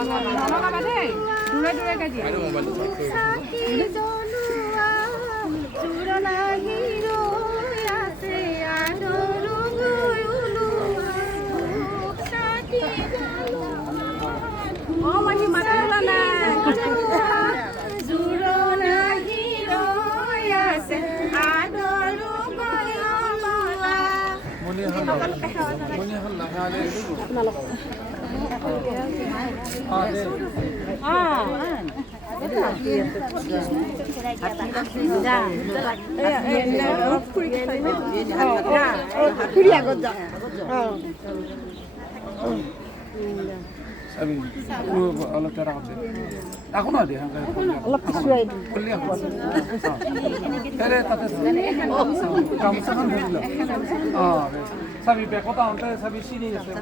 নলগাবা দেই দূৰে দূৰেকে দিয়া মানি মাতিলা নাই অলপ এখন অলপ পিছুৱাই গামোচাখন ধৰিলা অঁ চাবি বেকত আহোঁতে চাবি চিনি আছে